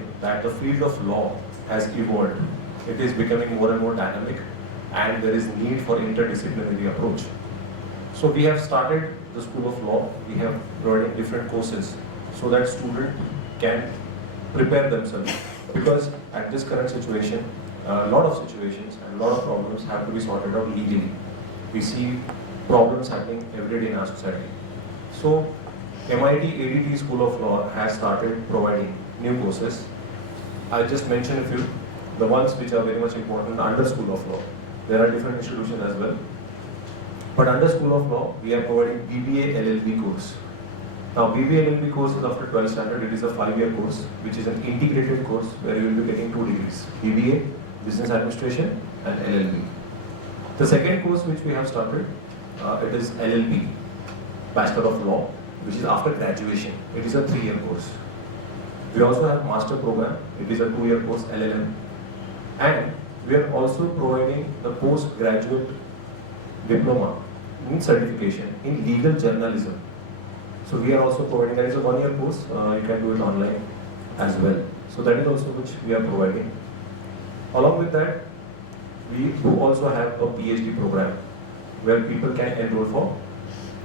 saying that the field of law has evolved. It is becoming more and more dynamic, and there is need for interdisciplinary approach. So we have started the School of Law. We have provided different courses so that students can prepare themselves. Because at this current situation, a lot of situations and a lot of problems have to be sorted out legally. We see problems happening every day in our society. So MIT ADT School of Law has started providing new courses. I just mentioned a few, the ones which are very much important under School of Law. There are different institutions as well. But under School of Law, we are providing BBA LLB course. Now, BBA LLB course is after 12th standard. It is a 5-year course, which is an integrated course where you will be getting 2 degrees: BBA, Business Administration, and LLB. The second course which we have started, it is LLB, Bachelor of Law, which is after graduation. It is a 3-year course. We also have Master Program. It is a 2-year course, LLM. And we are also providing the postgraduate diploma in certification in legal journalism. So we are also providing, that is a 1-year course, you can do it online as well. So that is also which we are providing. Along with that, we do also have a PhD program where people can enroll for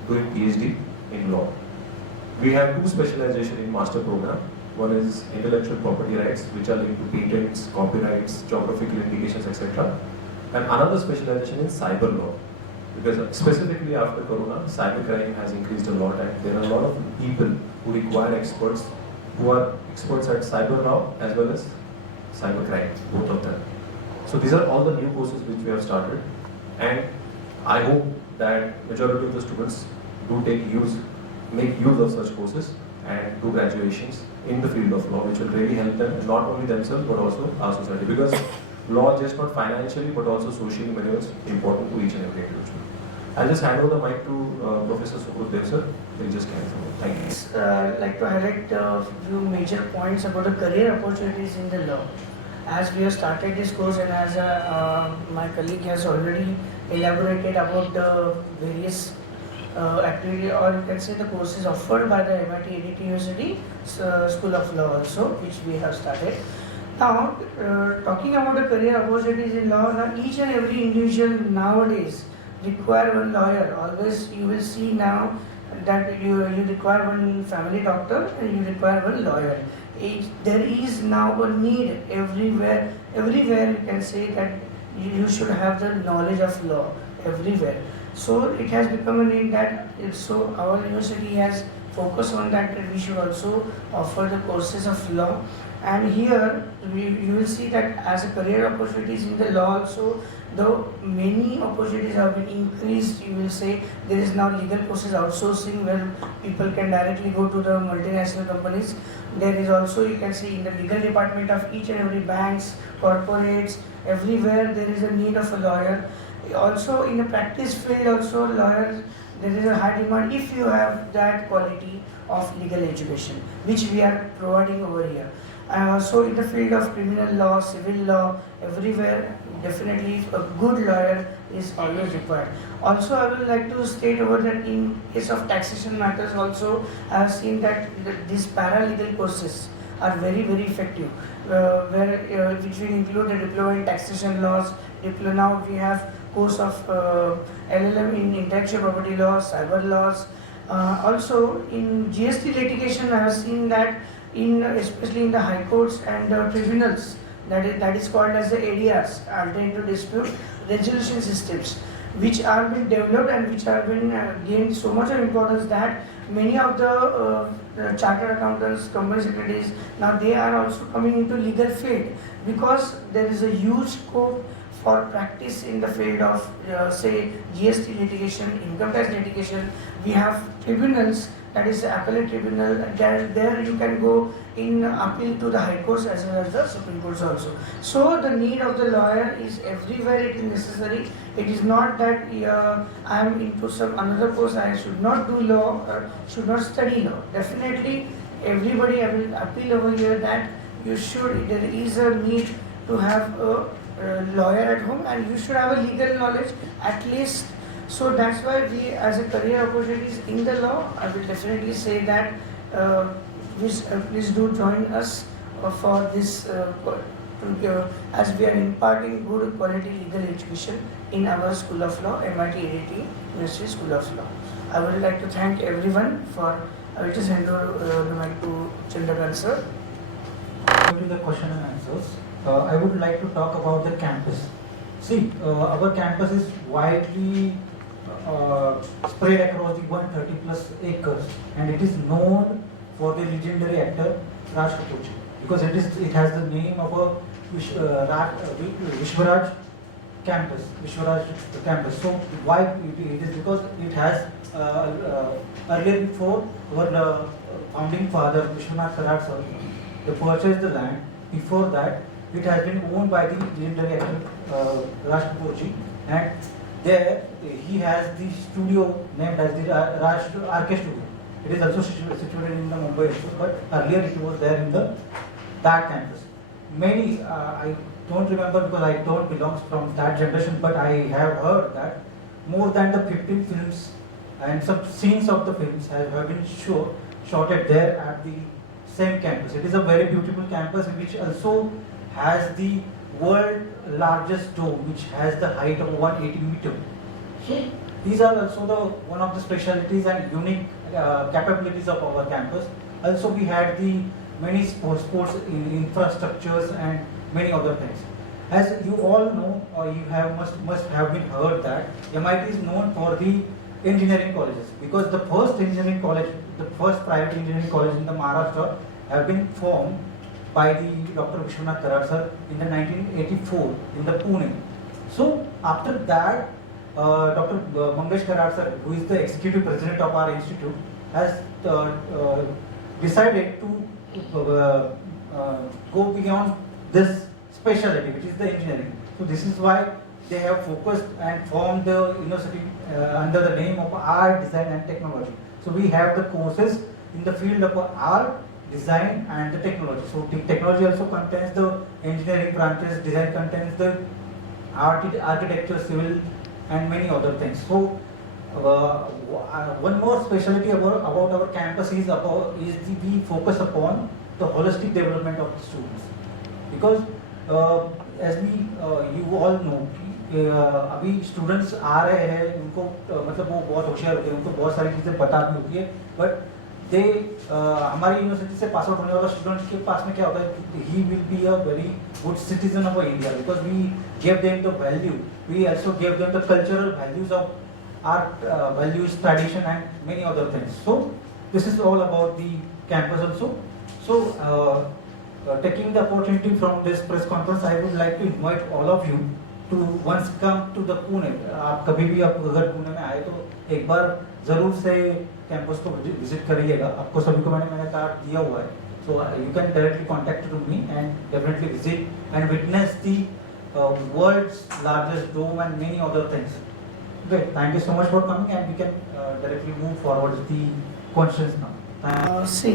doing PhD in law. We have 2 specializations in master program. One is intellectual property rights, which are linked to patents, copyrights, geographical indications, etc. And another specialization in cyber law. Because specifically after Corona, cybercrime has increased a lot, and there are a lot of people who require experts who are experts at cyber law as well as cybercrime, both of them. So these are all the new courses which we have started, and I hope that majority of the students do make use of such courses and do graduations in the field of law, which will really help them, not only themselves but also our society. Because law just not financially but also socially is important to each and every individual. I'll just hand over the mic to Professor Sukrut Dev sir. He'll just carry from it. Thank you. I'd like to highlight a few major points about the career opportunities in the law. As we have started this course, and as my colleague has already elaborated about the various activity, or you can say the courses offered by the MIT ADT University School of Law also, which we have started. Now, talking about the career opportunities in law, now each and every individual nowadays require one lawyer. Always you will see now that you require one family doctor and you require one lawyer. There is now a need everywhere. Everywhere you can say that you should have the knowledge of law everywhere. So it has become a need that so our university has focused on that we should also offer the courses of law. And here you will see that as a career opportunities in the law also, though many opportunities have been increased, you will say there is now legal courses outsourcing where people can directly go to the multinational companies. There is also, you can see in the legal department of each and every banks, corporates, everywhere there is a need of a lawyer. Also in the practice field also lawyers, there is a high demand if you have that quality of legal education, which we are providing over here. So in the field of criminal law, civil law, everywhere definitely a good lawyer is always required. Also I would like to state over that in case of taxation matters also, I have seen that these paralegal courses are very effective, which will include the diploma in taxation laws. Now we have course of LLM in intellectual property laws, cyber laws. Also in GST litigation I have seen that especially in the high courts and tribunals, that is called as the ADRs, alternative dispute resolution systems, which are being developed and which have been gained so much of importance that many of the chartered accountants, company secretaries, now they are also coming into legal field because there is a huge scope for practice in the field of say GST litigation, income tax litigation. We have tribunals, that is the appellate tribunal, there you can go in appeal to the high courts as well as the Supreme Courts also. So the need of the lawyer is everywhere, it is necessary. It is not that I am into some another course, I should not do law or should not study law. Definitely everybody, I will appeal over here that you should, there is a need to have a lawyer at home and you should have a legal knowledge at least. So that's why we as a career opportunities in the law, I will definitely say that please do join us for this, as we are imparting good quality legal education in our School of Law, MIT ADT University School of Law. I would like to thank everyone for. I will just hand over the mic to Chandrakant sir. Go to the question and answers. I would like to talk about the campus. See, our campus is widely spread across the 130 plus acres, and it is known for the legendary actor Raj Kapoor, because it has the name of a Vishwaraj campus. So why it is because it has earlier before our founding father Vishwanath Sarad sir, they purchased the land. Before that, it has been owned by the legendary actor Raj Kapoor ji, and there he has the studio named as the Raj RK Studio. It is also situated in the Mumbai also, but earlier it was there in that campus. Many I don't remember because I don't belong from that generation, but I have heard that more than the 15 films and some scenes of the films have been shot there at the same campus. It is a very beautiful campus which also has the world largest dome, which has the height of 180 meters. So these are also one of the specialties and unique capabilities of our campus. Also, we had the many sports infrastructures and many other things. As you all know, or you must have been heard that MIT is known for the engineering colleges, because the first private engineering college in the Maharashtra have been formed by the Dr. Vishwanath Karad sir in the 1984 in the Pune. So after that, Dr. Mangesh Karad sir, who is the executive president of our institute, has decided to go beyond this specialty, which is the engineering. So this is why they have focused and formed the university under the name of art, design and technology. So we have the courses in the field of art, design and the technology. So the technology also contains the engineering branches, design contains the architecture, civil and many other things. So one more specialty about our campus is we focus upon the holistic development of the students, because as you all know, अभी students आ रहे हैं, उनको मतलब वो बहुत होशियार होते हैं, उनको बहुत सारी चीज़ें पता भी होती है, बट हमारी यूनिवर्सिटी से पास आउट होने वाला स्टूडेंट के पास में क्या होता है, he will be a very good citizen of India, because we give them the value, we also give them the cultural values of art values, tradition and many other things. So this is all about the campus also. So taking the opportunity from this press conference, I would like to invite all of you to once come to the Pune. आप कभी भी आप अगर पुणे में आए तो एक बार जरूर से कैंपस को विजिट करिएगा. आपको सभी को मैंने कार्ड दिया हुआ है, so you can directly contact to me and definitely visit and witness the world's largest dome and many other things. Great, thank you so much for coming, and we can directly move forward with the questions now. See,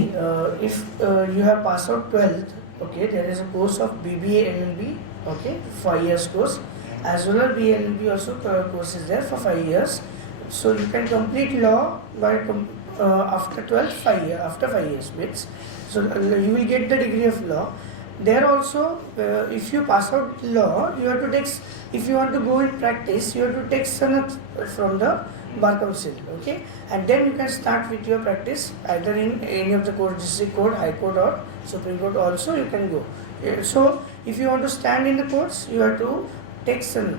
if you have passed out 12th, okay, there is a course of BBA LLB, okay, 5 years course, as well as BA LLB also course is there for 5 years. So you can complete law by after 12th, 5 years, after 5 years means. So you will get the degree of law. There also, if you pass out law, you have to take, if you want to go in practice, you have to take sanat from the Bar Council, okay? And then you can start with your practice either in any of the courts, district court, high court or supreme court also you can go. So if you want to stand in the courts, you have to take sanat.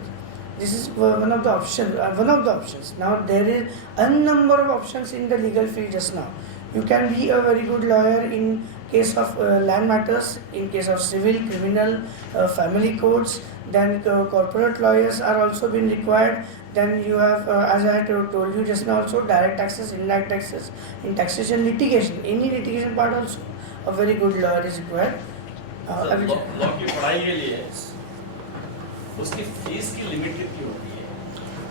This is one of the options. Now there is a number of options in the legal field just now. You can be a very good lawyer in case of land matters, in case of civil, criminal, family courts. Then corporate lawyers are also being required. Then you have, as I told you just now, also direct taxes, indirect taxes, in taxation litigation. Any litigation part also, a very good lawyer is required. Law की पढ़ाई के लिए उसकी fees की limit कितनी होती है?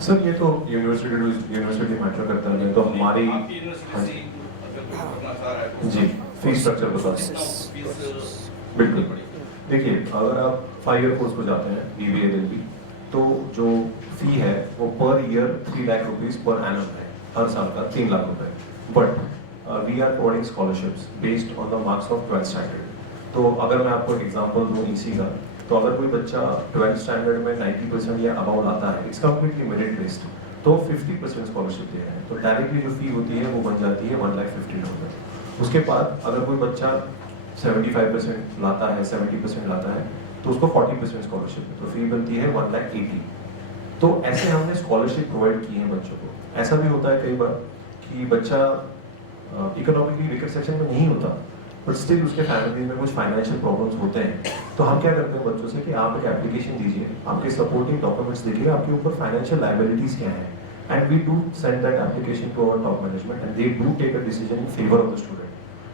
Sir ये तो यूनिवर्सिटी मैटर करता है, तो हमारी आपकी यूनिवर्सिटी से अगर कोई करना चाह रहा है जी फीस स्ट्रक्चर बता दें. फीस बिल्कुल. देखिए, अगर आप 5 ईयर कोर्स को जाते हैं BBA LLB, तो जो फी है वो per year 3 lakh rupees per annum है, हर साल का 3 लाख रुपए. But we are providing scholarships based on the marks of 12th standard. तो अगर मैं आपको एक एग्जांपल दूं इसी का, तो अगर कोई बच्चा 12th स्टैंडर्ड में 90% या अबाउट आता है, इट्स कंप्लीटली मेरिट बेस्ड, तो 50% स्कॉलरशिप दे रहे हैं, तो डायरेक्टली जो फी होती है वो बन जाती है 1,50,000। उसके बाद अगर कोई बच्चा 75% लाता है, 70% लाता है, तो उसको 40% स्कॉलरशिप, तो फी बनती है 1,80,000। तो ऐसे हमने स्कॉलरशिप प्रोवाइड की है बच्चों को। ऐसा भी होता है कई बार कि बच्चा इकोनॉमिकली वीकर सेक्शन में नहीं होता, बट स्टिल उसके फैमिली में कुछ फाइनेंशियल प्रॉब्लम्स होते हैं, तो हम क्या करते हैं बच्चों से कि आप एक एप्लीकेशन दीजिए, आपके सपोर्टिंग डॉक्यूमेंट्स देखिए, आपके ऊपर फाइनेंशियल लायबिलिटीज क्या है, and we do send that application to our top management and they do take a decision in favour of the student.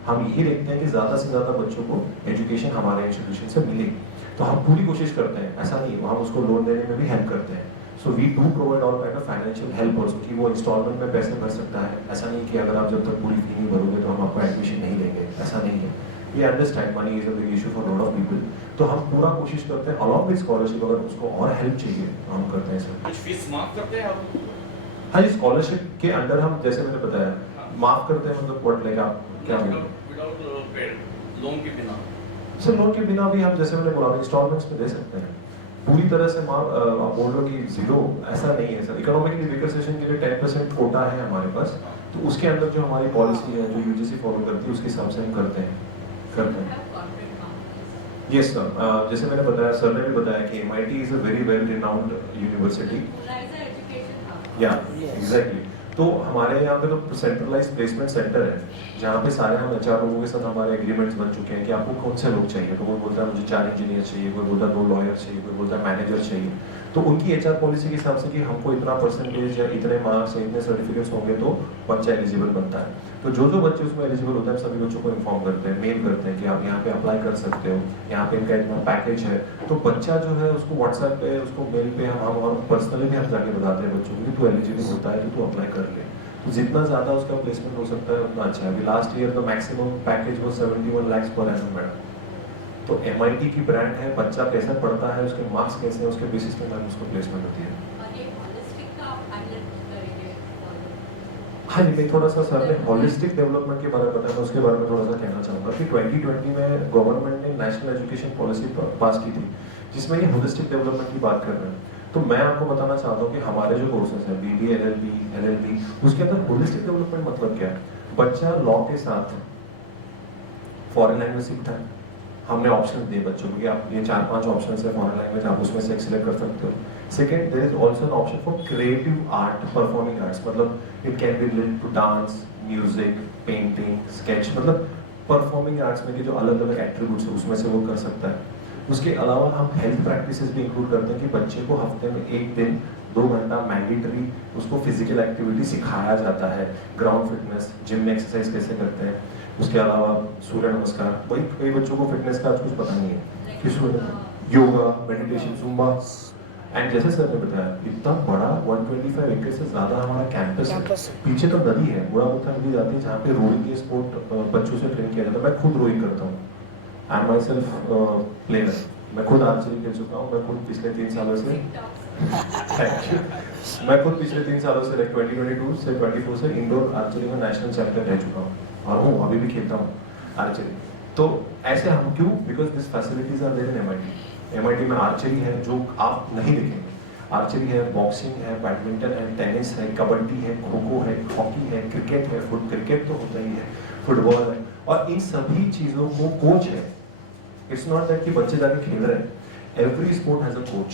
हम यही देखते हैं कि ज़्यादा से ज़्यादा बच्चों को एजुकेशन हमारे इंस्टीट्यूशन से मिले, तो हम पूरी कोशिश करते हैं, ऐसा नहीं हम उसको लोन देने में भी हेल्प करते हैं। So we do provide all kind of financial help also, कि वो इंस्टॉलमेंट में पैसे भर सकता है। ऐसा नहीं कि अगर आप जब तक पूरी फी नहीं भरोगे तो हम आपको एडमिशन नहीं देंगे, ऐसा नहीं है। We understand money is a big issue for lot of people, तो हम पूरा कोशिश करते हैं अलॉन्ग विद स्कॉलरशिप, अगर उसको और हेल्प चाहिए तो हम करते हैं सर। कुछ फीस माफ करते हैं आप? हाँ जी, स्कॉलरशिप के अंडर हम, जैसे मैंने बताया, माफ करते हैं, मतलब व्हाट लाइक आप क्या बोल रहे हैं? विदाउट पेड लोन के बिना? सर लोन के बिना भी हम, जैसे मैंने बोला, इंस्टॉलमेंट्स में दे सकते हैं। पूरी तरह से माफ आप बोल रहे हो कि जीरो, ऐसा नहीं है सर। इकोनॉमिकली वीकर सेक्शन के लिए 10% कोटा है हमारे पास, तो उसके अंदर जो हमारी पॉलिसी है, जो यूजीसी फॉलो करती है, उसके हिसाब से हम करते हैं। यस सर, जैसे मैंने बताया, सर ने भी बताया कि MIT is a very well renowned university. या एग्जैक्टली, तो हमारे यहाँ पे तो सेंट्रलाइज्ड प्लेसमेंट सेंटर है, जहाँ पे सारे हम HR लोगों के साथ हमारे एग्रीमेंट्स बन चुके हैं कि आपको कौन से लोग चाहिए। तो कोई बोलता है मुझे 4 इंजीनियर चाहिए, कोई बोलता है 2 लॉयर चाहिए, कोई बोलता है मैनेजर चाहिए। तो उनकी HR पॉलिसी के हिसाब से कि हमको इतना परसेंटेज या इतने मार्क्स या इतने सर्टिफिकेट्स होंगे तो बच्चा एलिजिबल बनता है। तो जो जो बच्चे उसमें एलिजिबल होते हैं, सभी बच्चों को इन्फॉर्म करते हैं, मेल करते हैं कि आप यहाँ पे अप्लाई कर सकते हो, यहाँ पे इनका इतना पैकेज है। तो बच्चा जो है उसको व्हाट्सएप पे, उसको मेल पे हम पर्सनली भी हम जाके बताते हैं बच्चों को कि तू एलिजिबल होता है तो तू अप्लाई कर ले। तो जितना ज़्यादा उसका प्लेसमेंट हो सकता है उतना अच्छा है। अभी लास्ट ईयर का मैक्सिमम पैकेज वो 71 lakhs पर एनम मैडम। तो MIT की ब्रांड है, बच्चा कैसा पढ़ता है, उसके मार्क्स कैसे हैं, उसके बेसिस पे मैम उसको प्लेसमेंट होती है। हाँ जी, मैं थोड़ा सा, सर ने होलिस्टिक डेवलपमेंट के बारे में बताया, मैं उसके बारे में थोड़ा सा कहना चाहूँगा कि 2020 में गवर्नमेंट ने नेशनल एजुकेशन पॉलिसी पास की थी, जिसमें ये होलिस्टिक डेवलपमेंट की बात कर रहे हैं। तो मैं आपको बताना चाहता हूँ कि हमारे जो कोर्सेज हैं, BBA, LLB, उसके अंदर होलिस्टिक डेवलपमेंट मतलब क्या है? बच्चा लॉ के साथ फॉरेन लैंग्वेज सीखता है। हमने ऑप्शन दिए बच्चों को कि आप ये 4-5 ऑप्शन है फॉरेन लैंग्वेज, आप उसमें से सिलेक्ट कर सकते हो। Second, there is also an option for creative art, performing arts, मतलब it can be related to dance, music, painting, sketch, मतलब परफॉर्मिंग आर्ट्स में के जो अलग अलग एट्रीब्यूट्स है उसमें से वो कर सकता है। उसके अलावा हम हेल्थ प्रैक्टिसेस भी इंक्लूड करते हैं कि बच्चे को हफ्ते में 1 दिन 2 घंटा मैंडेटरी उसको फिजिकल एक्टिविटी सिखाया जाता है, ग्राउंड फिटनेस, जिम में एक्सरसाइज कैसे करते हैं। उसके अलावा सूर्य नमस्कार, वही कई बच्चों को फिटनेस का कुछ पता नहीं है कि योगा, मेडिटेशन, जुम्बा। एंड जैसे सर ने बताया, इतना बड़ा 125 एकड़ से ज़्यादा हमारा कैंपस है। पीछे तो नदी है, बुढ़ा मुथा नदी जाती है, जहाँ पे रोइंग के स्पोर्ट बच्चों से ट्रेन किया जाता है। मैं खुद रोइंग करता हूँ, I am my self player, मैं खुद आर्चरी खेल चुका हूँ। मैं खुद पिछले 3 सालों से मैं खुद पिछले 3 सालों से 2022 से 24 से इंडोर आर्चरी में नेशनल चैंपियन रह चुका हूँ और हूँ, अभी भी खेलता हूँ आर्चरी। तो ऐसे हम क्यों? Because this facilities are there in MIT में आर्चरी है जो आप नहीं देखेंगे। आर्चरी है, बॉक्सिंग है, बैडमिंटन है, टेनिस है, कबड्डी है, खो खो है, हॉकी है, क्रिकेट है, क्रिकेट तो होता ही है, फुटबॉल है, और इन सभी चीज़ों को कोच है। इट्स नॉट दैट कि बच्चे जाके खेल रहे हैं। Every sport has a coach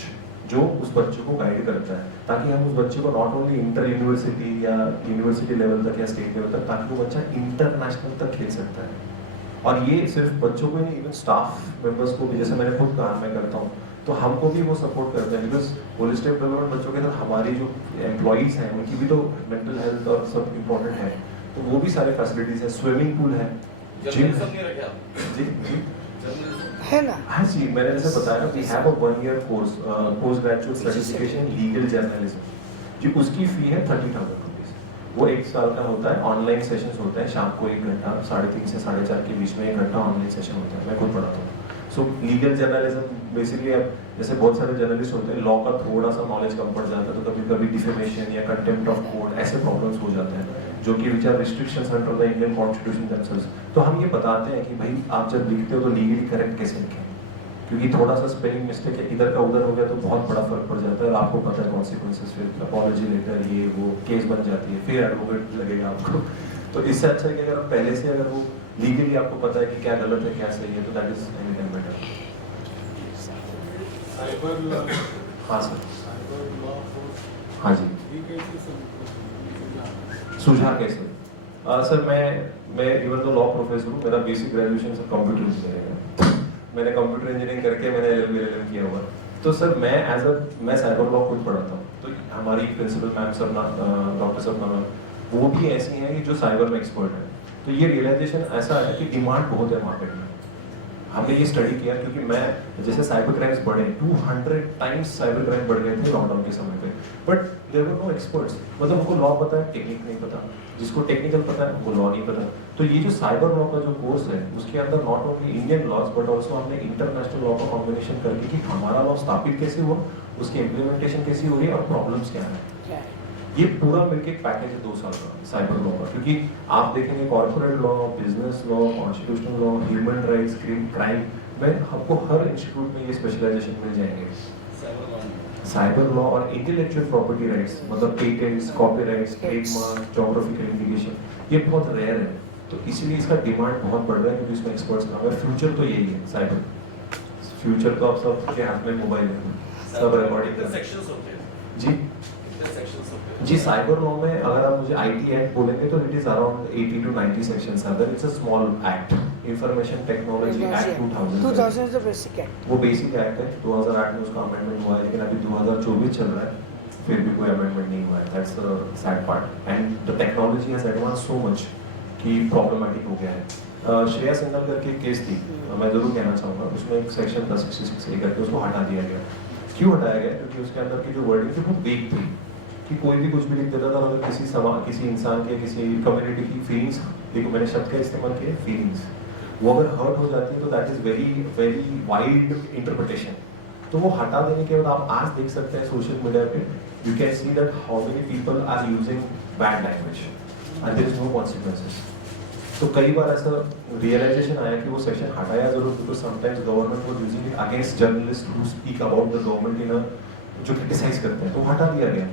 जो उस बच्चे को गाइड करता है, ताकि हम उस बच्चे को नॉट ओनली इंटर यूनिवर्सिटी या यूनिवर्सिटी लेवल तक या स्टेट लेवल तक, ताकि वो बच्चा इंटरनेशनल तक खेल सकता है। और ये सिर्फ बच्चों को ही नहीं, इवन स्टाफ मेंबर्स को भी, जैसे मैंने खुद कहा मैं करता हूँ, तो हमको भी वो सपोर्ट करते हैं। बिकॉज होलिस्टिक डेवलपमेंट बच्चों के साथ हमारी जो एम्प्लॉइज हैं उनकी भी तो मेंटल हेल्थ और सब इम्पोर्टेंट है, तो वो भी सारे फैसिलिटीज है। स्विमिंग पूल है, जिम है ना। हाँ जी, मैंने जैसे बताया, we have a 1 year course, post graduate certification legal journalism, जी उसकी फी है 30,000 रुपीज़। वो 1 साल का होता है, ऑनलाइन सेशंस होते हैं, शाम को 1 घंटा, 3:30 से 4:30 के बीच में 1 घंटा ऑनलाइन सेशन होता है, मैं खुद पढ़ाता हूँ। सो लीगल जर्नलिज्म बेसिकली, अब जैसे बहुत सारे जर्नलिस्ट होते हैं, लॉ का थोड़ा सा नॉलेज कम पड़ जाता है, तो कभी कभी डिफेमेशन या कंटेम्प्ट ऑफ कोर्ट ऐसे प्रॉब्लम्स हो जाते हैं। जो कि which are restrictions under the Indian constitution themselves. तो हम ये बताते हैं कि भाई आप जब लिखते हो तो लीगली करेक्ट कैसे लिखें, क्योंकि थोड़ा सा स्पेलिंग मिस्टेक है इधर का उधर हो गया तो बहुत बड़ा फर्क पड़ जाता है और आपको पता है कॉन्सिक्वेंसेस, फिर अपॉलॉजी लेटर ये वो केस बन जाती है, फिर एडवोकेट लगेगा आपको। तो इससे अच्छा है कि अगर पहले से अगर वो लीगली आपको पता है कि क्या गलत है क्या सही है, तो that is any time better. Cyber law, हाँ सर। साइबर लॉ कोर्स हाँ जी। ये कैसे सुझाव कैसे? सर मैं इवन तो लॉ प्रोफेसर हूँ, मेरा basic graduation sir computer engineering है। मैंने कंप्यूटर इंजीनियरिंग करके मैंने LLM किया हुआ। तो सर मैं साइबर लॉ खुद पढ़ाता हूँ, तो हमारी प्रिंसिपल मैम सर डॉक्टर सपना मैम वो भी ऐसी हैं कि जो साइबर में एक्सपर्ट है। तो ये रियलाइजेशन ऐसा है कि डिमांड बहुत है मार्केट में। हमने ये स्टडी किया क्योंकि मैं जैसे साइबर क्राइम्स बढ़े 200 टाइम्स साइबर क्राइम बढ़ गए थे लॉकडाउन के समय पे, but there were no experts. मतलब उनको लॉ पता है, टेक्निक नहीं पता, जिसको टेक्निकल पता है वो लॉ नहीं पता। तो ये जो साइबर लॉ का जो कोर्स है उसके अंदर not only Indian laws but also हमने इंटरनेशनल लॉ का कॉम्बिनेशन करके कि हमारा लॉ स्थापित कैसे हुआ, उसकी इम्प्लीमेंटेशन कैसी हो रही है और प्रॉब्लम्स क्या है, ये पूरा मिलके एक पैकेज है 2 साल का साइबर लॉ का। क्योंकि आप देखेंगे corporate law, business law, constitutional law, human rights, crime में आपको हर इंस्टीट्यूट में ये स्पेशलाइजेशन मिल जाएंगे। साइबर लॉ और इंटेलेक्चुअल प्रॉपर्टी राइट्स मतलब patents, copyrights, trademark, geographical indication, ये बहुत रेयर है। तो इसीलिए इसका डिमांड बहुत बढ़ रहा है क्योंकि इसमें एक्सपर्ट्स कम है। फ्यूचर तो यही है साइबर। फ्यूचर तो आप सबके हाथ में मोबाइल है, सब रिकॉर्डिंग कर सेक्शंस होते हैं जी। सेक्शंस होते हैं जी साइबर लॉ में अगर आप मुझे IT एक्ट बोलेंगे तो it is around 80 to 90 sections are there. It's a small act, information technology act 2000 is the basic act. वो बेसिक एक्ट है। 2008 में उसका अमेंडमेंट हुआ है, लेकिन अभी 2024 चल रहा है, फिर भी कोई अमेंडमेंट नहीं हुआ है। That's the sad part and the technology has advance so much कि प्रॉब्लमेटिक हो गया है। श्रेया सिन्हा करके एक केस थी, मैं जरूर कहना चाहूँगा, उसमें एक सेक्शन 1066 करके उसको हटा दिया गया। क्यों हटाया गया? क्योंकि उसके अंदर की जो वर्डिंग थी वो वेग थी कि कोई भी कुछ भी लिख देता था, मतलब किसी इंसान के किसी कम्युनिटी की फीलिंग्स, देखो मैंने शब्द का इस्तेमाल किया फीलिंग्स, वो अगर हर्ट हो जाती है तो that is very very wide interpretation. तो वो हटा देने के बाद आप आज देख सकते हैं सोशल मीडिया पे you can see that how many people are using bad language and there is no consequences. तो कई बार ऐसा रियलाइजेशन आया कि वो सेक्शन हटाया जरूर, because sometimes government was using it against journalist who speak about the government in a जो criticise करते हैं, तो हटा दिया गया।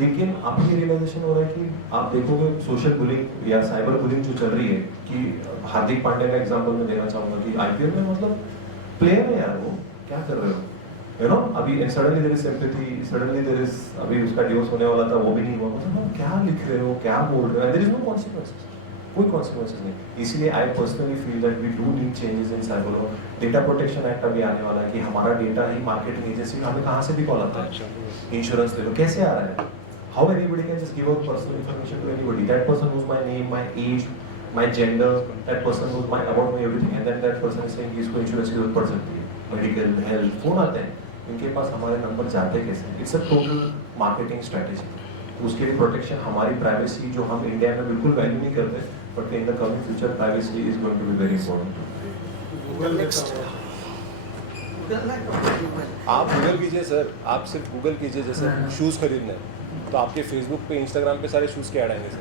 लेकिन अब ये रियलाइजेशन हो रहा है कि आप देखोगे सोशल बुलिंग या साइबर बुलिंग जो चल रही है कि हार्दिक पांड्या का एग्जांपल मैं देना चाहूंगा कि IPL में मतलब प्लेयर है यार, वो क्या कर रहे हो यू नो, अभी suddenly there is sympathy, suddenly there is, अभी उसका डिवोर्स होने वाला था वो भी नहीं हुआ, मतलब क्या लिख रहे हो, क्या बोल रहे हो, देयर इज नो कॉन्सिक्वेंसेस, कोई कॉन्सिक्वेंसेस नहीं। इसलिए I personally feel that we do need changes in cyber law. Data protection act अभी आने वाला है कि हमारा डेटा ही मार्केटिंग एजेंसी हमें कहाँ से भी कॉल आता है, इंश्योरेंस ले लो, कैसे आ रहा है, how anybody can just give out personal information to anybody, that person knows my name, my age, my gender, that person knows my about my everything and then that person is saying कि इसको insurance की जरूरत पड़ सकती है, medical health phone आते हैं, इनके पास हमारे नंबर जाते कैसे? It's a total marketing strategy. उसके लिए प्रोटेक्शन, हमारी प्राइवेसी जो हम इंडिया में बिल्कुल वैल्यू नहीं करते, but in the coming future privacy is going to be very important. Google आप गूगल कीजिए सर, आप सिर्फ गूगल कीजिए, जैसे शूज़ खरीदने हैं तो आपके फेसबुक पे, इंस्टाग्राम पे सारे शूज़ के ऐड आएंगे sir.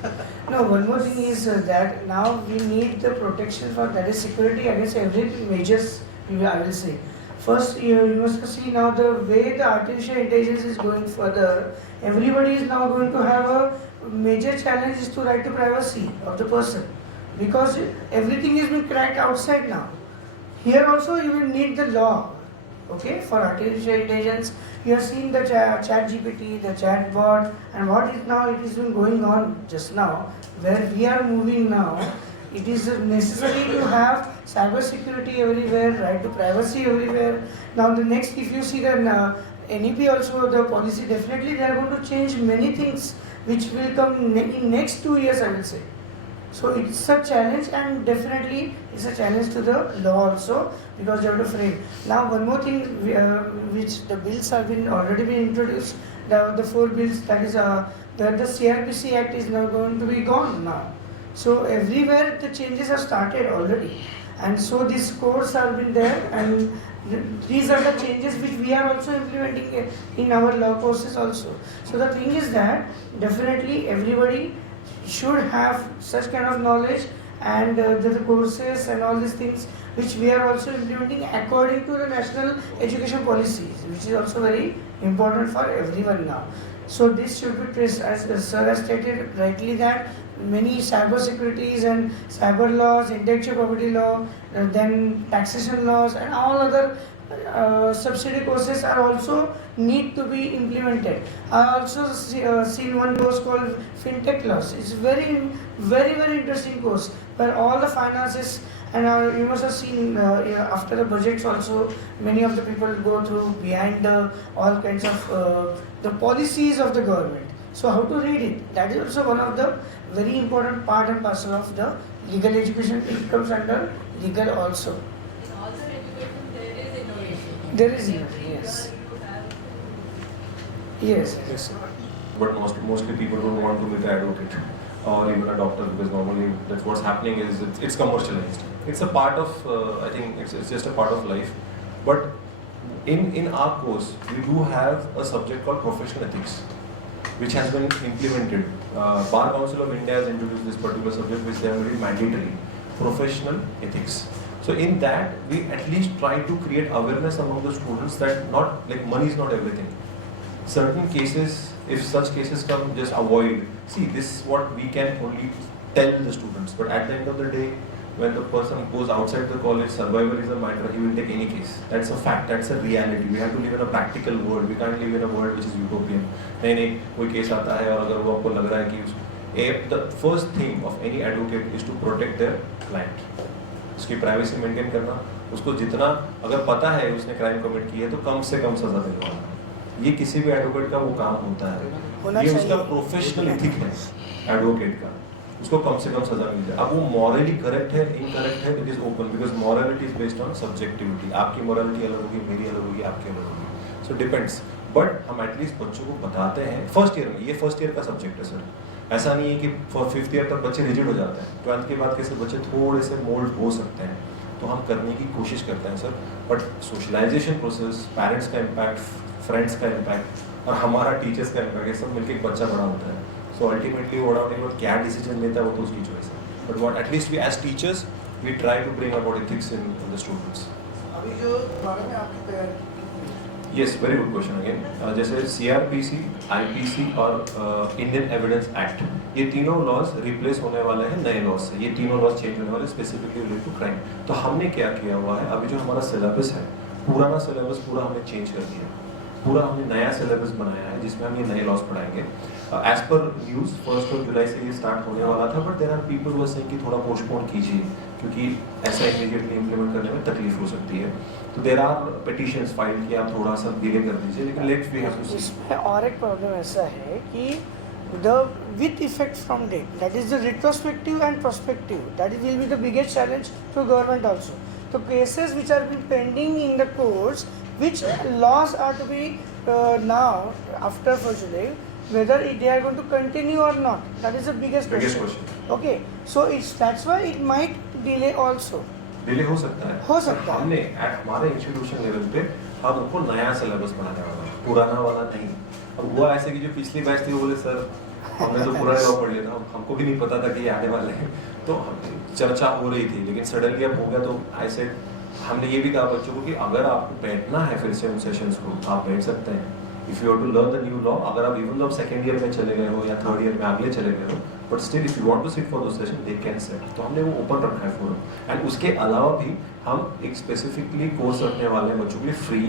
No, one more thing is that now we need the protection for that is security against every measures. I will say. First, you must see now the way the artificial intelligence is going further. Everybody is now going to have a major challenge is to right to privacy of the person, because everything is being cracked outside now. Here also you will need the law, okay, for artificial intelligence. You have seen the chat GPT, the chat bot, and what is now it is been going on just now, where we are moving now. It is necessary to have cyber security everywhere, right to privacy everywhere. Now the next, if you see the NEP also, the policy, definitely they are going to change many things which will come in next 2 years, I will say. So it's a challenge, and definitely it's a challenge to the law also, because you have to frame. Now one more thing, which the bills have been already been introduced, the 4 bills, that is that the CRPC Act is now going to be gone now. So everywhere the changes have started already, and so these codes have been there, and these are the changes which we are also implementing in our law courses also. So the thing is that definitely everybody should have such kind of knowledge, and the courses and all these things which we are also implementing according to the national education policies, which is also very important for everyone now. So this should be traced, as sir has stated rightly, that many cyber securities and cyber laws, intellectual property law, then taxation laws and all other subsidy courses are also need to be implemented. I also seen one course called FinTech laws. It's very interesting course where all the finances, and you must have seen after the budgets also many of the people go through behind all kinds of the policies of the government. So how to read it? That is also one of the very important part and parcel of the legal education. It comes under legal also. In all the education, there is innovation. There is innovation, yes. Yes. Yes. But mostly people don't want to be the advocate or even a doctor, because normally that's what's happening is it's commercialized. It's a part of, I think it's just a part of life. But in our course, we do have a subject called professional ethics, which has been implemented. Bar Council of India has introduced this particular subject, which they have made mandatory, professional ethics. So in that, we at least try to create awareness among the students that not like money is not everything. Certain cases, if such cases come, just avoid. See, this is what we can only tell the students. But at the end of the day, when the person goes outside the college, survival is a matter, he will take any case. That's a fact, that's a reality. We have to live in a practical world. We can't live in a world which is utopian. नहीं कोई case आता है और अगर वो आपको लग रहा है कि the first thing of any advocate is to protect their client. उसकी प्राइवेसी मेंटेन करना, उसको जितना अगर पता है उसने क्राइम कमिट की है तो कम से कम सजा दिलवाना, ये किसी भी एडवोकेट का वो काम होता है। ये उसका प्रोफेशनल एथिक है एडवोकेट का, उसको कम से कम सजा मिल जाए। अब वो मॉरली करेक्ट है इनकरेक्ट है, it is open, because morality is based on subjectivity. आपकी मॉरलिटी अलग होगी, मेरी अलग होगी, आपकी अलग होगी, सो डिपेंड्स। बट हम एटलीस्ट बच्चों को बताते हैं फर्स्ट ईयर में, ये फर्स्ट ईयर का सब्जेक्ट है सर। ऐसा नहीं है कि फॉर फिफ्थ ईयर तक बच्चे रिजिड हो जाते हैं, 12th के बाद कैसे बच्चे थोड़े से मोल्ड हो सकते हैं, तो हम करने की कोशिश करते हैं sir. But socialisation process, parents का इम्पैक्ट, फ्रेंड्स का इम्पैक्ट और हमारा टीचर्स का इम्पैक्ट, ये सब मिलकर एक बच्चा बड़ा होता है। सो अल्टीमेटली बड़ा होने के बाद क्या डिसीजन लेता है वो तो उसकी चॉइस है। But what at least we as teachers we try to bring about ethics in the students. अभी जो बारे में आपकी तैयारी yes, very good question again. जैसे CRPC, IPC और इंडियन एविडेंस एक्ट, ये तीनों लॉज रिप्लेस होने वाले हैं नए लॉज से। ये तीनों लॉज चेंज होने वाले स्पेसिफिकली रिलेटेड टू क्राइम। तो हमने क्या किया हुआ है, अभी जो हमारा सिलेबस है, पुराना सिलेबस पूरा हमने चेंज कर दिया, पूरा हमने नया सिलेबस बनाया है जिसमें हम ये नए लॉज पढ़ाएंगे। एज पर न्यूज़ 1 जुलाई से ये स्टार्ट होने वाला था, but there are people who are saying कि थोड़ा पोस्टपोन कीजिए क्योंकि ऐसा इमीडिएटली इम्प्लीमेंट करने में तकलीफ हो सकती है। तो देयर आर पिटिशंस फाइल कि आप थोड़ा सा डिले कर दीजिए, लेकिन लेट्स वी हैव टू सी। इसमें और एक प्रॉब्लम ऐसा है कि the with effect from date, that is the retrospective and prospective, that will be the biggest challenge to government also. So cases which are been pending in the courts, which laws are to be now after 1st July, whether they are going to continue or not, that is the biggest question. Okay, so that's why it might delay also. Delay हो सकता है, हो सकता है। हमने eight हमारे institution level पे हम उनको नया सिलेबस बनाने वाला है, पुराना वाला नहीं। अब हुआ ऐसे कि जो पिछली बैच थी वो बोले सर हमने तो पुराना लॉ पढ़ लिया था, हमको भी नहीं पता था कि ये आने वाले हैं, तो चर्चा हो रही थी, लेकिन सडनली अब हो गया। तो ऐसे हमने ये भी कहा बच्चों को कि अगर आपको बैठना है फिर से उन सेशंस को, आप बैठ सकते हैं। If you have to learn the new law, अगर आप इवन आप सेकेंड ईयर में चले गए हो या थर्ड ईयर में आगे चले गए हो, but still if you want to sit for the session they can sit. तो हमने वो ओपन रखा है फोरम, एंड उसके अलावा भी हम एक स्पेसिफिकली कोर्स रखने वाले हैं बच्चों के लिए फ्री,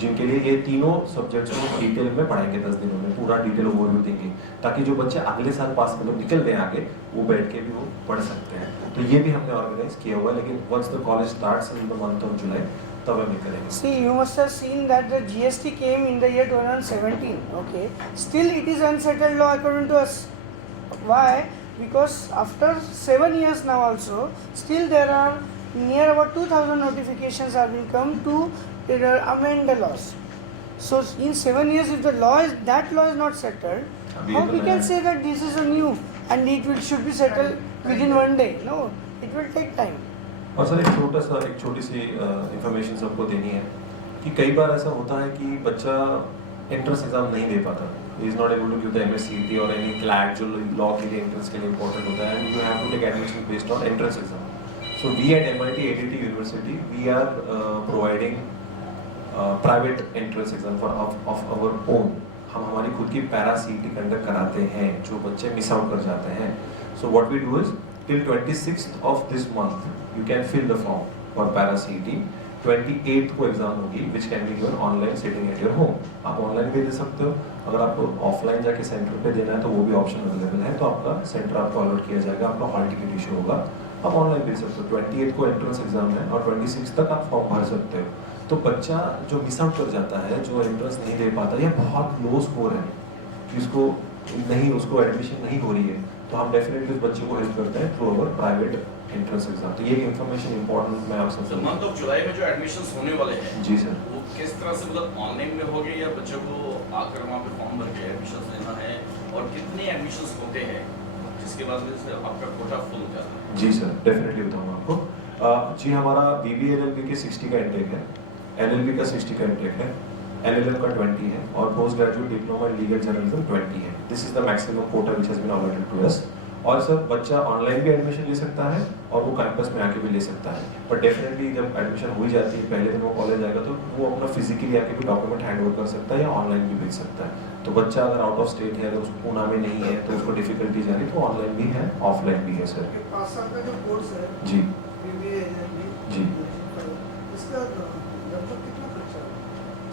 जिनके लिए ये तीनों सब्जेक्ट्स को डिटेल में पढ़ाएंगे 10 दिनों में, पूरा डिटेल ओवरव्यू देंगे, ताकि जो बच्चे अगले साल पास मतलब निकल गए आगे, वो बैठ के भी वो पढ़ सकते हैं। तो ये भी हमने ऑर्गेनाइज किया हुआ है, लेकिन once the college starts in the month of July तब हम ये करेंगे। See, you must have seen that the GST came in the year 2017. Okay, still it is unsettled law according to us. Why? Because after 7 years now also, still there are near about 2,000 notifications have been come to amend the laws. So in 7 years, if the law is not settled, अभी how तो we नया can है। say that this is a new and should be settled within 1 day? No, it will take time. और sir एक छोटी सी information सबको देनी है कि कई बार ऐसा होता है कि बच्चा एंट्रेंस एग्जाम नहीं दे पाता, he is not able to give the MSCET और एनी क्लैट जो लॉ के लिए एंट्रेंस के लिए इंपॉर्टेंट होता है, and you have to take admission based on entrance exam. So we at MIT ADT University, we are providing private entrance exam of our own. हम हमारी खुद की पैरा सीटी कंडक्ट कराते हैं जो बच्चे मिस आउट कर जाते हैं. So what we do is till 26th of this month you can fill the form for para CET. 28th को एग्जाम होगी which can be given online sitting at your home. आप online भी दे सकते हो, अगर आपको ऑफलाइन जाके centre पे देना है तो वो भी ऑप्शन अवेलेबल है. तो आपका सेंटर आपको अलॉट किया जाएगा, आपका हॉल टिकट इशू होगा, आप ऑनलाइन दे सकते हो. 28 को एंट्रेंस एग्जाम है और 26 तक आप फॉर्म भर सकते हो. तो बच्चा जो मिस आउट कर जाता है, जो एंट्रेंस नहीं दे पाता या बहुत लो स्कोर है जिसको नहीं, उसको एडमिशन नहीं हो रही है, तो हम डेफिनेटली उस बच्चे को हेल्प करते हैं through our private entrance exam. तो ये इन्फॉर्मेशन इंपॉर्टेंट मैं आप सबसे मंथ ऑफ जुलाई में जो एडमिशंस होने वाले हैं जी सर. वो किस तरह से मतलब ऑनलाइन में होंगे या बच्चों को आकर वहाँ पे फॉर्म भर के एडमिशन लेना है, और कितने एडमिशंस होते हैं जिसके बाद से आपका कोटा फुल हो जाता है? जी सर, डेफिनेटली बताऊंगा आपको. जी हमारा BBA LLB के 60 का इंटेक है, LLB का 60 का इंटेक है, LLM का 20 है और post graduate diploma in legal journalism 20 है. This is the maximum quota which has been allotted to us. और सर बच्चा ऑनलाइन भी एडमिशन ले सकता है और वो कैंपस में आके भी ले सकता है. बट डेफिनेटली जब एडमिशन हो ही जाती है, पहले दिन वो कॉलेज आएगा तो वो अपना फिजिकली आके भी डॉक्यूमेंट हैंड ओवर कर सकता है या ऑनलाइन भी भेज सकता है. तो बच्चा अगर आउट ऑफ स्टेट है, अगर उसको पूना में नहीं है तो उसको डिफिकल्टीज आ रही, तो ऑनलाइन भी है, ऑफलाइन भी है सर. 5 साल का जो कोर्स है जी BBA जी. इसका लगभग कितना खर्चा है?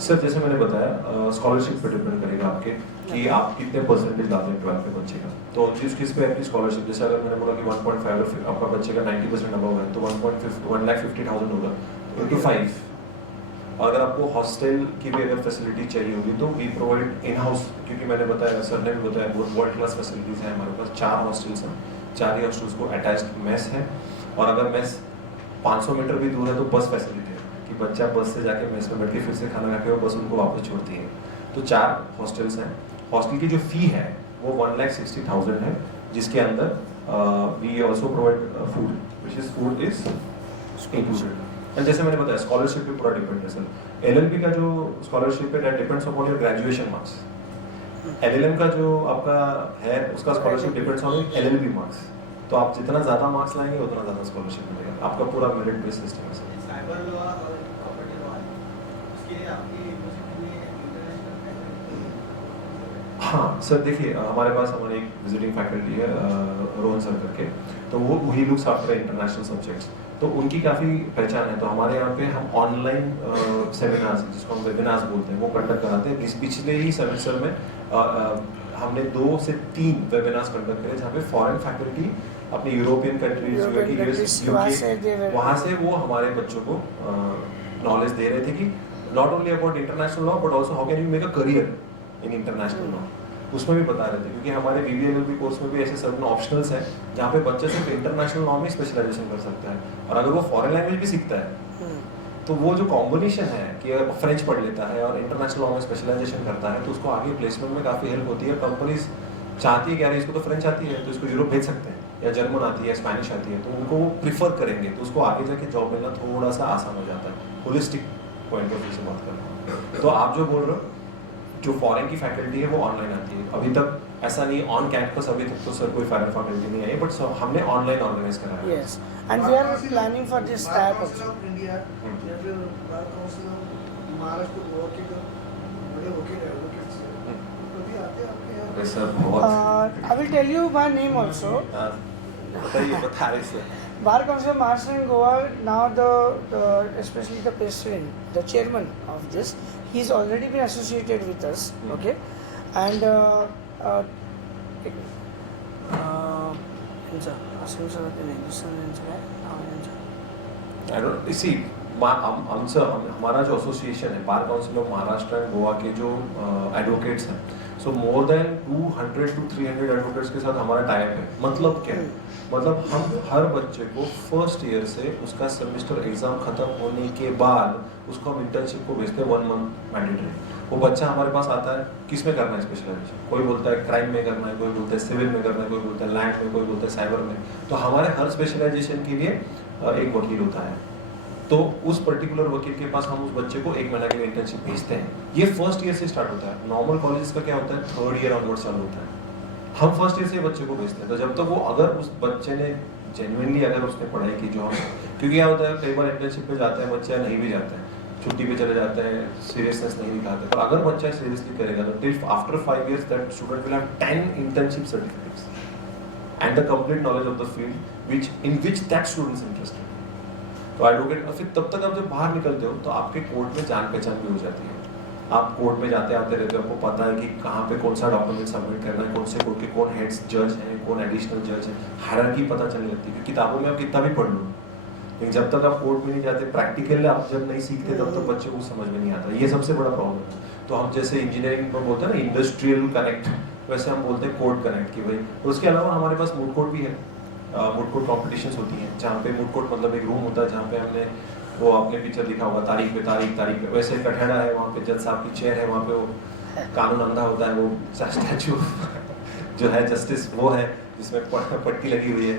सर जैसे मैंने बताया स्कॉलरशिप पे डिपेंड करेगा आपके कि आप कितने परसेंटेज लाते हैं 12th के बच्चे का. तो जिस किस पे आपकी स्कॉलरशिप, जैसे अगर मैंने बोला कि 1.5 अगर आपका बच्चे का 90% अबव है तो 1,50,000 होगा इंटू 5. और अगर आपको हॉस्टल की भी अगर फैसिलिटी चाहिए होगी तो वी प्रोवाइड इन हाउस, क्योंकि मैंने बताया, सर ने भी बताया, बहुत वर्ल्ड क्लास फैसिलिटीज़ हैं हमारे पास. 4 हॉस्टल्स हैं, 4 ही हॉस्टल्स को अटैच्ड मेस है, और अगर मेस 500 मीटर भी दूर है तो बस फैसिलिटी है कि बच्चा बस से जाके मेस में बैठ के फिर से खाना खा के वो बस उनको वापस छोड़ती है. तो 4 हॉस्टल्स हैं. हॉस्टल की जो फ़ी है वो 1,60,000 है, जिसके अंदर we also provide food, which is food is included. And जैसे मैंने बताया स्कॉलरशिप पे पूरा डिपेंड है सर. LLB का जो स्कॉलरशिप है that depends upon your graduation marks. LLM का जो आपका है उसका scholarship depends on LLB marks. तो आप जितना ज़्यादा मार्क्स लाएंगे उतना ज़्यादा स्कॉलरशिप मिलेगा. आपका पूरा मेरिट बेस्ड सिस्टम है सर. साइबर लॉ और प्रॉपर्टी लॉ उसके लिए आपकी यूनिवर्सिटी में इंटरनेशनल. हाँ सर, देखिए हमारे पास हमारी एक विजिटिंग फैकल्टी है रोहन सर करके, तो वो he looks after international subjects, तो उनकी काफ़ी पहचान है. तो हमारे यहाँ पे हम ऑनलाइन सेमिनार्स जिसको हम वेबिनार्स बोलते हैं वो कंडक्ट कराते हैं. इस पिछले ही सेमेस्टर में हमने 2 से 3 वेबिनार्स कंडक्ट करे जहाँ पे फॉरेन फैकल्टी अपनी यूरोपियन कंट्रीज UK वहाँ से वो हमारे बच्चों को नॉलेज दे रहे थे कि not only about international law but also how can you make a career in international law. उसमें भी बता रहे थे, क्योंकि हमारे BBA LLB कोर्स में भी ऐसे सर्टेन ऑप्शनल्स हैं जहाँ पे बच्चे सिर्फ इंटरनेशनल लॉ में स्पेशलाइजेशन कर सकता है, और अगर वो फॉरेन लैंग्वेज भी सीखता है तो वो जो कॉम्बिनेशन है कि अगर फ्रेंच पढ़ लेता है और इंटरनेशनल लॉ में स्पेशलाइजेशन करता है तो उसको आगे प्लेसमेंट में काफ़ी हेल्प होती है. कंपनीज चाहती है कि यार इसको तो फ्रेंच आती है तो इसको यूरोप भेज सकते हैं, या जर्मन आती है, स्पेनिश आती है, तो उनको वो प्रीफर करेंगे, तो उसको आगे जाके जॉब मिलना थोड़ा सा आसान हो जाता है. होलिस्टिक पॉइंट ऑफ व्यू से बात कर रहा हूँ. तो आप जो बोल रहे हो जो फॉरेन की फैकल्टी है वो ऑनलाइन आती है. अभी तक ऐसा नहीं ऑन कैंपस अभी तक तो सर कोई फॉरेन फैकल्टी नहीं आई, बट हमने ऑनलाइन ऑर्गेनाइज करा है. Yes, and we are planning for this type of. India या फिर bar council of Maharashtra Goa के जो बड़े वकील एडवोकेट्स हैं कभी आते हैं आपके यहाँ? अरे सर बहुत. I will tell you my name also. बताइए, बता रहे sir. Bar Council of Maharashtra and Goa, now especially the president, the chairman of this, he's already been associated with us, okay? And I don't see. हमारा जो association है bar council of Maharashtra and Goa के जो advocates हैं, सो more than 200 to 300 advocates के साथ हमारा type है. मतलब क्या है? मतलब हम हर बच्चे को फर्स्ट ईयर से उसका सेमेस्टर एग्जाम खत्म होने के बाद उसको हम इंटर्नशिप को भेजते हैं 1 मंथ मैंडेटरी. वो बच्चा हमारे पास आता है, किस में करना है स्पेशलाइजेशन, कोई बोलता है क्राइम में करना है, कोई बोलता है सिविल में करना है, कोई बोलता है लैंड में, कोई बोलता है साइबर में. तो हमारे हर स्पेशलाइजेशन के लिए एक वकील होता है. तो उस पर्टिकुलर वकील के पास हम उस बच्चे को 1 महीना के लिए इंटर्नशिप भेजते हैं। ये फर्स्ट ईयर से स्टार्ट होता है। नॉर्मल कॉलेजेस का क्या होता है, 3rd ईयर ऑनवर्ड चालू होता है। हम फर्स्ट ईयर से बच्चे को भेजते हैं। तो जब तक वो, अगर उस बच्चे ने जेन्युइनली अगर उसने पढ़ाई की, जो हम, क्योंकि क्या होता है कई बार इंटर्नशिप पे जाते हैं बच्चे या नहीं भी जाते हैं, छुट्टी पे चले जाते हैं, सीरियसनेस नहीं दिखाते, पर अगर बच्चा सीरियसली करेगा तो till after 5 years that student will have 10 internship certificates and the complete knowledge of the field which in which that student is interested. तो एडवोकेट, और फिर तब तक आप जब बाहर निकलते हो तो आपके कोर्ट में जान पहचान भी हो जाती है। आप कोर्ट में जाते आते रहते हो, आपको पता है कि कहाँ पे कौन सा डॉक्यूमेंट सबमिट करना है, कौन से कोर्ट के कौन हेड्स जज हैं, कौन एडिशनल जज है, हायरार्की पता चलने लगती है। क्योंकि किताबों में आप कितना भी पढ़ लो, लेकिन जब तक आप कोर्ट में नहीं जाते, प्रैक्टिकल आप जब नहीं सीखते, तब तक बच्चे को समझ में नहीं आता। ये सबसे बड़ा प्रॉब्लम है। तो हम जैसे इंजीनियरिंग में बोलते हैं ना इंडस्ट्रियल कनेक्ट, वैसे हम बोलते हैं कोर्ट कनेक्ट की भाई। तो उसके अलावा हमारे पास मूड कोर्ट भी है। मूड कोर्ट कॉम्पिटिशंस होती हैं, जहाँ पे मूड कोर्ट मतलब एक रूम होता है जहाँ पे हमने वो आपने पिक्चर लिखा होगा, तारीख पे तारीख पे, वैसे कठड़ा है, वहाँ पे जज साहब की चेयर है, वहाँ पे वो कानून अंधा होता है, वो स्टैचू जो है जस्टिस वो है, जिसमें पट्टी लगी हुई है,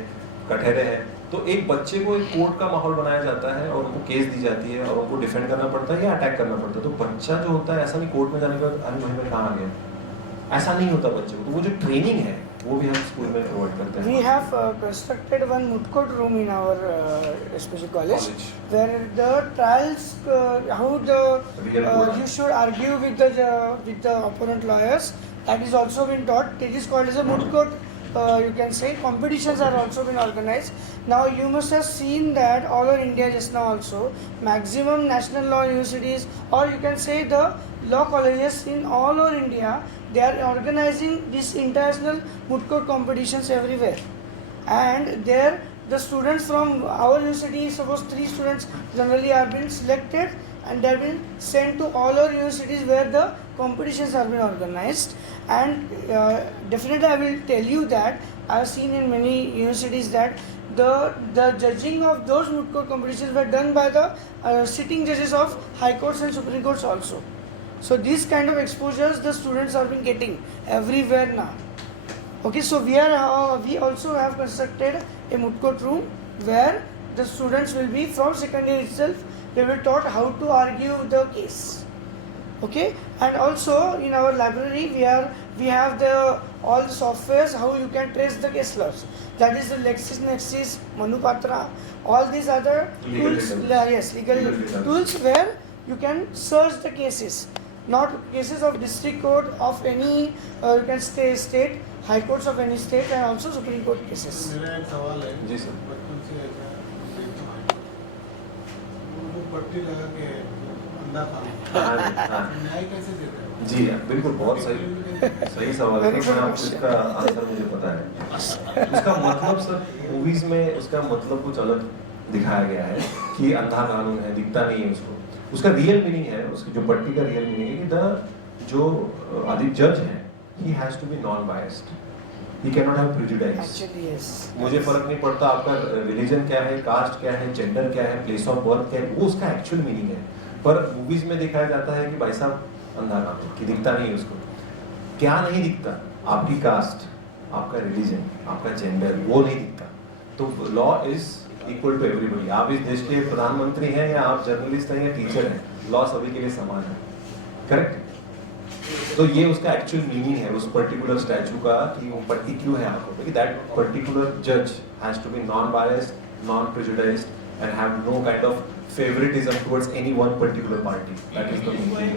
कठहरे हैं। तो एक बच्चे को एक कोर्ट का माहौल बनाया जाता है और उनको केस दी जाती है और उनको डिफेंड करना पड़ता है या अटैक करना पड़ता है। तो बच्चा जो होता है, ऐसा नहीं कोर्ट में जाने के बाद अरे भाई मैं कहाँ आ गया, ऐसा नहीं होता बच्चे को। तो वो जो ट्रेनिंग है वो भी हम स्कूल में प्रोवाइड करते हैं। We have constructed one moot court room in our SPG college, where the trials, how the Real court. you should argue with the opponent lawyers, that is also been taught. It is called as a moot court. You can say competitions are also been organized. Now you must have seen that all over India just now also maximum national law universities, or you can say the law colleges in all over India, they are organizing these international moot court competitions everywhere. And there the students from our university, suppose 3 students generally are being selected and they are being sent to all our universities where the competitions are being organized. And definitely I will tell you that I have seen in many universities that the judging of those moot court competitions were done by the sitting judges of high courts and supreme courts also. So these kind of exposures the students are been getting everywhere now. Okay, so we also have constructed a moot court room where the students will be from second year itself, they will taught how to argue the case. Okay, and also in our library we have all the softwares how you can trace the case laws. That is the LexisNexis, Manupatra, all these other Legal tools. databases. Yes, legal databases. tools where you can search the cases. Not cases of district court of any you can state, high courts of any state, and also supreme court cases. मेरा एक सवाल है जी sir. बचपन से ऐसा देखता हूँ वो पट्टी लगा के अंधा काम हाँ, न्याय कैसे देता है जी हाँ, बिल्कुल बहुत सही सवाल है। मैं आपको इसका आंसर मुझे पता है। उसका मतलब सर मूवीज में उसका मतलब कुछ अलग दिखाया गया है कि अंधा कानून है, दिखता नहीं है उसको। उसका रियल मीनिंग है, उसकी जो पट्टी का रियल मीनिंग है कि द जो आदि जज है he has to be non biased, he can not have prejudice. Actually, yes. मुझे फर्क नहीं पड़ता आपका रिलीजन क्या है, कास्ट क्या है, जेंडर क्या है, प्लेस ऑफ बर्थ क्या है, वो उसका एक्चुअल मीनिंग है। पर मूवीज में दिखाया जाता है कि भाई साहब अंधा कानून कि दिखता नहीं है उसको। क्या नहीं दिखता? आपकी कास्ट, आपका रिलीजन, आपका जेंडर, वो नहीं दिखता। तो law is equal to everybody. आप इस देश के प्रधानमंत्री हैं या आप जर्नलिस्ट हैं या टीचर हैं, लॉ सभी के लिए समान है। करेक्ट? तो ये उसका एक्चुअल मीनिंग है उस पर्टिकुलर स्टैचू का कि वो पट्टी क्यों है आंखों पे, कि दैट पर्टिकुलर जज has to be non biased, non prejudiced and have no kind of favoritism towards any one particular party. That is the meaning.